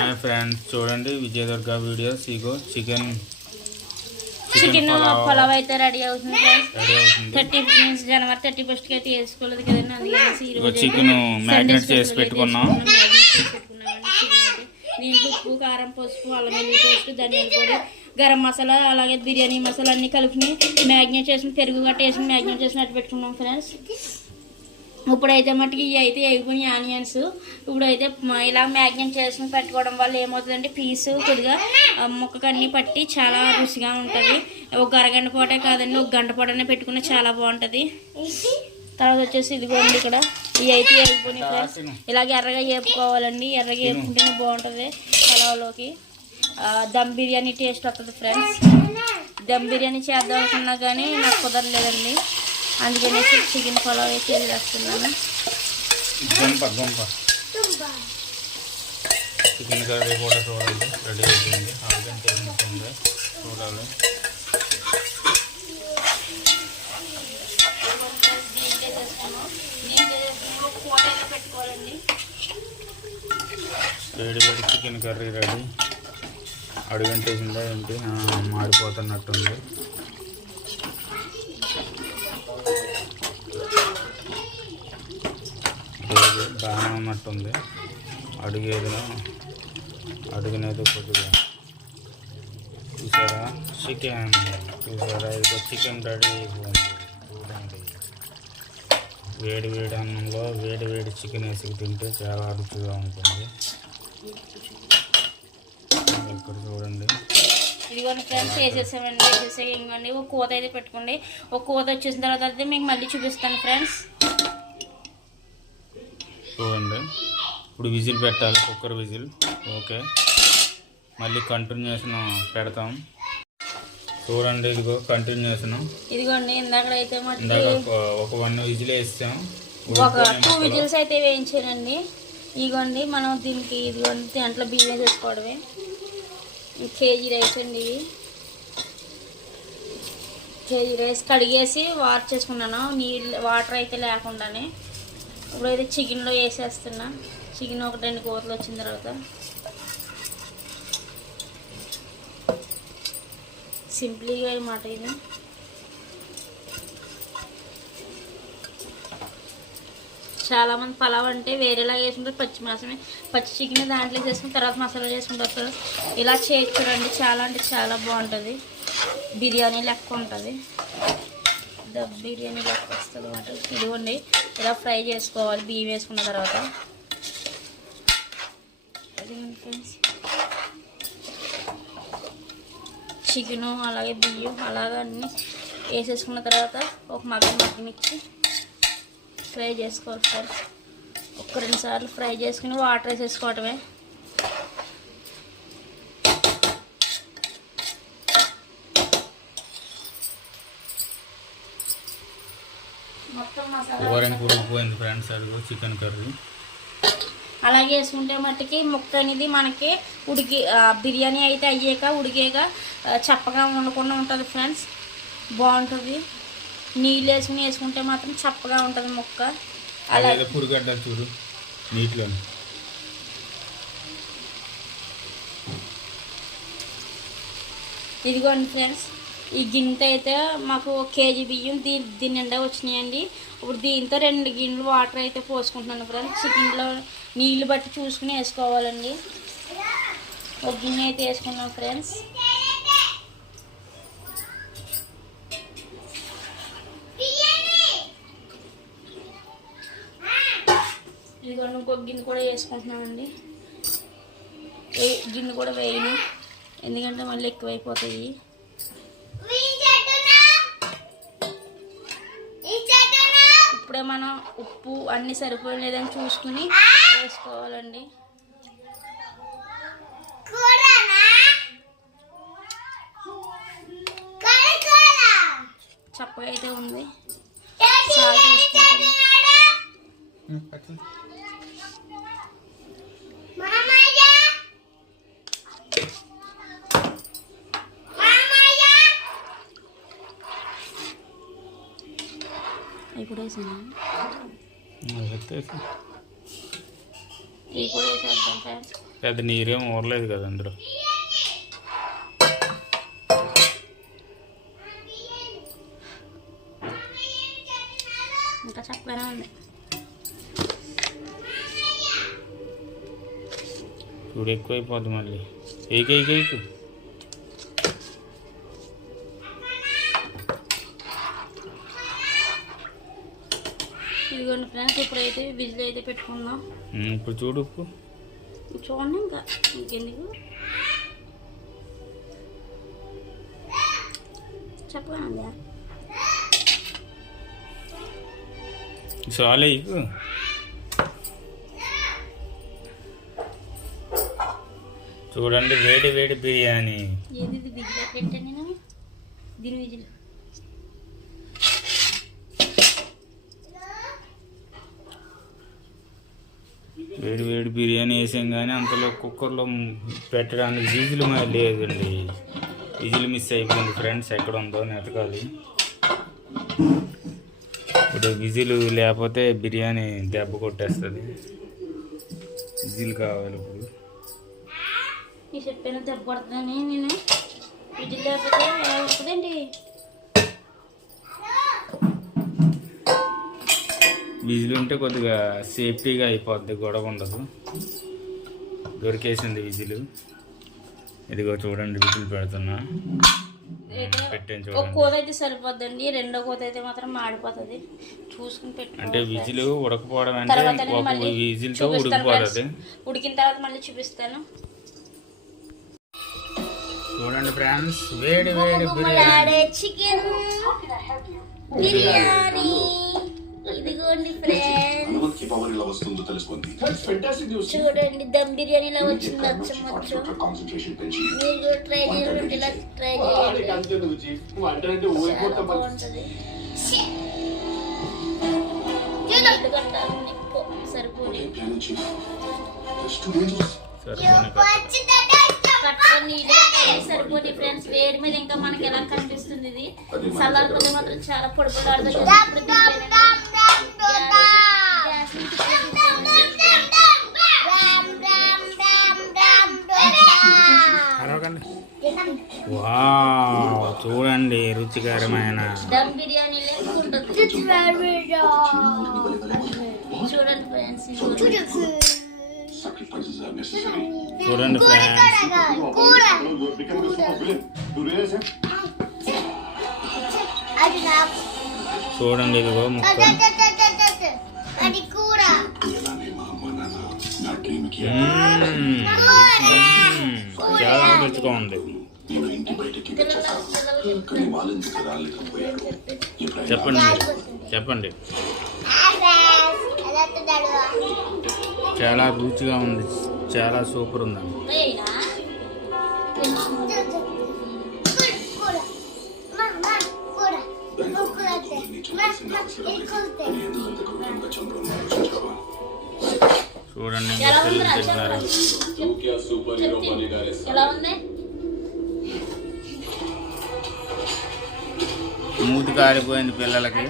Hi friends, చూడండి Vijayadurga videos. ఇగో chicken pulao అయితే ready అవుతుంది ఫ్రెండ్స్. జనవరి 31st అయితే వేసుకోలేదు కదండి, అందుకని చికెన్ మ్యారినేట్ చేసి పెట్టుకున్నాం. దీంట్లో ఉప్పు, కారం, పసుపు, అల్లం వెల్లుల్లి పేస్ట్, ధనియాల పొడి, గరం మసాలా, అలాగే బిర్యానీ మసాలా అన్నీ కలుపుని మ్యాగ్నేట్ చేసి పెరుగు గట్ట వేసి మ్యాగ్నేట్ చేసినట్టు పెట్టుకున్నాం ఫ్రెండ్స్. ఇప్పుడైతే మట్టుకి ఇవి అయితే వేగిపోయి ఆనియన్స్ ఇప్పుడైతే ఇలా మ్యాగ్నేట్ చేసుకుని పెట్టుకోవడం వల్ల ఏమవుతుందంటే పీసు కొద్దిగా ముక్కకు అన్నీ పట్టి చాలా రుచిగా ఉంటుంది. ఒక అరగంట పూటే కాదండి, ఒక గంట పూటనే పెట్టుకుని చాలా బాగుంటుంది. తర్వాత వచ్చేసి ఇదిగోండి ఇక్కడ ఇవి అయితే వేగిపోయి ఫ్రెండ్స్. ఇలాగ ఎర్రగా వేపుకోవాలండి, ఎర్రగా వేపుకుంటేనే బాగుంటుంది పులావ్లోకి. దమ్ బిర్యానీ టేస్ట్ వస్తుంది ఫ్రెండ్స్. దమ్ బిర్యానీ చేద్దాం అనుకున్నా కానీ నాకు కుదరలేదండి, అందుకనే చికెన్ పులావ్ చేసి వేస్తున్నాను. చికెన్ కర్రీ కూడా చూడండి రెడీ అయిపోయింది. చూడాలి. వేడి వేడి చికెన్ కర్రీ రెడీ. అడుగంటేసిందా ఏంటి, మాడిపోతున్నట్టుంది. బాగానే ఉన్నట్టుంది. అడుగునేది కొద్దిగా చూసారా. చికెన్ చూసారా, ఇది చికెన్ రెడీ అయిపోయింది. చూడండి, వేడి వేడి అన్నంలో వేడి వేడి చికెన్ వేసి తింటే చాలా రుచిగా ఉంటుంది. ఇక్కడ చూడండి, ఇదిగోండి ఫ్రెండ్స్ వేసేసామండి. ఇంకోండి ఒక కూత అయితే పెట్టుకోండి. ఒక కూత వచ్చేసిన తర్వాత అయితే మీకు మళ్ళీ చూపిస్తాను ఫ్రెండ్స్. చూడండి, ఇప్పుడు విజిల్ పెట్టాలి, కుక్కర్ విజిల్. ఓకే, మళ్ళీ కంటిన్యూషన్ పెడతాం. చూడండి, ఇదిగో కంటిన్యూషన్. ఇదిగోండి ఇందాక ఒక 1 విజిల్ వేస్తాం, ఒక 2 విజిల్స్ అయితే వేయించానండి. ఇదిగోండి మనం దీనికి ఇదిగోండి దాంట్లో బియ్యం వేసుకోవడమే. కేజీ రైస్ అండి, కేజీ రైస్ కడిగేసి వాష్ చేసుకున్నాను, వాటర్ అయితే లేకుండానే. ఇప్పుడైతే చికెన్లో వేసేస్తున్నా. చికెన్ ఒక 2 కూరలు వచ్చిన తర్వాత సింప్లీగా అన్నమాట ఇది. చాలామంది పలావ్ అంటే వేరేలాగా వేసుకుంటారు, పచ్చి చికెన్ దాంట్లో చేసుకుని తర్వాత మసాలా చేసుకుంటారు. ఇలా చేయొచ్చురండి, చాలా అంటే చాలా బాగుంటుంది. బిర్యానీ లెక్క ఉంటుంది, దమ్ బిర్యానీ లెక్క వస్తుంది అన్నమాట. ఇదిగోండి ఇలా ఫ్రై చేసుకోవాలి బియ్యం వేసుకున్న తర్వాత. ఫ్రెండ్స్ చికెను అలాగే బియ్యం అలాగే అన్నీ వేసేసుకున్న తర్వాత ఒక మగ్గనిచ్చి ఫ్రై చేసుకోవాలి ఫ్రెండ్స్. ఒక 2 సార్లు ఫ్రై చేసుకుని వాటర్ వేసేసుకోవటమే. మొత్తం మసాలా ఫ్రెండ్స్. అదిగో చికెన్ కర్రీ అలాగే వేసుకుంటే మట్టుకి ముక్క అనేది మనకి బిర్యానీ అయితే అయ్యాక ఉడికాక చప్పగా ఉండకుండా ఉంటుంది ఫ్రెండ్స్, బాగుంటుంది. నీళ్ళు వేసుకుంటే మాత్రం చప్పగా ఉంటుంది ముక్క. అలాగే పురుగడ్డలు చూడు నీటిలో. ఇదిగోండి ఫ్రెండ్స్, ఈ గిన్నె అయితే మాకు 1 కేజీ బియ్యం దీని నిండా వచ్చినాయండి. ఇప్పుడు దీంతో 2 గిన్నెలు వాటర్ అయితే పోసుకుంటున్నాను ఫ్రెండ్స్. చికెన్లో నీళ్ళు బట్టి చూసుకుని వేసుకోవాలండి. ఒక గిన్నె అయితే వేసుకున్నాం ఫ్రెండ్స్. ఇదిగోండి ఇంకొక గిన్నె కూడా వేసుకుంటున్నామండి. గిన్నె కూడా వేయను, ఎందుకంటే మళ్ళీ ఎక్కువైపోతాయి. ఇప్పుడే మనం ఉప్పు అన్నీ సరిపోలేదని చూసుకుని వేసుకోవాలండి. చప్పగా అయితే ఉంది, సాల్ట్ వేసుకుంటాను. ఇప్పుడు వేసాను. ఇవి కూడా వేసేద్దాం ఫ్రెండ్స్. పెద్ద నీరేం ఊరలేదు కదా అందులో. ఇంకా చక్కగానే ఉంది. చూడు ఎక్కువైపోద్ది మళ్ళీ. ఏకేకు ఇదిగోండి ఫ్రెండ్స్, ఇప్పుడైతే విజిల్ అయితే పెట్టుకుందాం. ఇప్పుడు చూడు ఉప్పు చూడండి. ఇంకా ఇంకెందుకు చెప్పండి. చాలే ఇకు. చూడండి వేడి వేడి బిర్యానీ. ఏది ఇది విజిల్ పెట్టాను నేను. దీని విజిల్ వేడి వేడి బిర్యానీ వేసాం కానీ అంతలో కుక్కర్లో పెట్టడానికి విజిల్ లేదండి. విజిల్ మిస్ అయిపోయింది ఫ్రెండ్స్. ఎక్కడ ఉందో నెతకాలి. ఇప్పుడు విజిల్ లేకపోతే బిర్యానీ దెబ్బ కొట్టేస్తుంది. విజిల్ కావాలి ఇప్పుడు. ఈ చెప్పిన దెబ్బ కొడుతుందని నేను విజిల్ లేకపోతే వస్తుందండి. విజిల్ ఉంటే కొద్దిగా సేఫ్టీగా అయిపోద్ది, గొడవ ఉండదు. దొరికేసింది విజిల్. ఇదిగో చూడండి విజిల్ పెడుతున్నా. పెట్టాను ఒక చూడండి. కోత అయితే సరిపోద్దండి, రెండో కోత అయితే మాత్రం మాడిపోతుంది. చూసుకుని పెట్టుకోవాలి. అంటే విజిల్ ఉడకపోవడం అంటే ఒక విజిల్తో ఉడికిపోతుంది. ఉడికిన తర్వాత మళ్ళీ చూపిస్తాను. చూడండి ఫ్రెండ్స్, వేడి వేడి బిర్యానీ. చికెన్ బిర్యానీ ఇదిగోండి ఫ్రెండ్స్. చూడండి దమ్ బిర్యానీలా వచ్చింది. వచ్చి మీరు కూడా ట్రై చేయండి. ఇలా ట్రై చేయండి, చాలా బాగుంటుంది. సరిపోయి సరిపోయి ఫ్రెండ్స్. వేడి మీద ఇంకా మనకి ఎలా కనిపిస్తుంది ఇది. సలాడ్ మాత్రం చాలా పొడి పొడి ఆడుతుంది. వావ్, చూడండి రుచికరమైన దమ్ బిర్యానీ చూడండి ఫ్రెండ్స్. చూడండి ఫ్రెండ్స్, చూడండి ఇదిగో ముక్క. చాలా రుచిగా ఉంది. చెప్పండి చెప్పండి. చాలా రుచిగా ఉంది, చాలా సూపర్ ఉందండి. చూడండి ఎలా ఉంది? మూతి కారిపోయింది పిల్లలకి.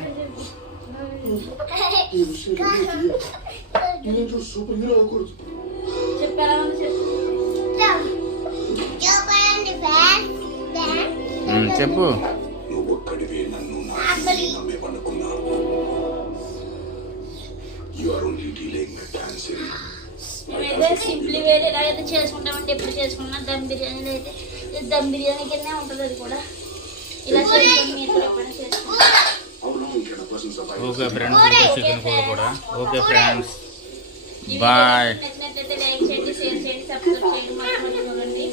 చెప్పు. మేమైతే సింప్లీ వేరే ఎలాగైతే చేసుకుంటామంటే ఎప్పుడు చేసుకున్నా దమ్ బిర్యానీలో అయితే దమ్ బిర్యానీ కిందే ఉంటుంది. అది కూడా ఇలా చేసుకుని మీరు ఎప్పుడైనా చేసుకుంటారు. ఓకే ఫ్రెండ్స్, చికెన్ కూర కూడా. Okay friends, bye. నచ్చినట్లయితే లైక్ చేయండి, షేర్ చేయండి, సబ్స్క్రైబ్ చేయండి. మళ్ళీ చూడండి.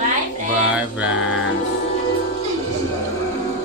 Bye bye friends.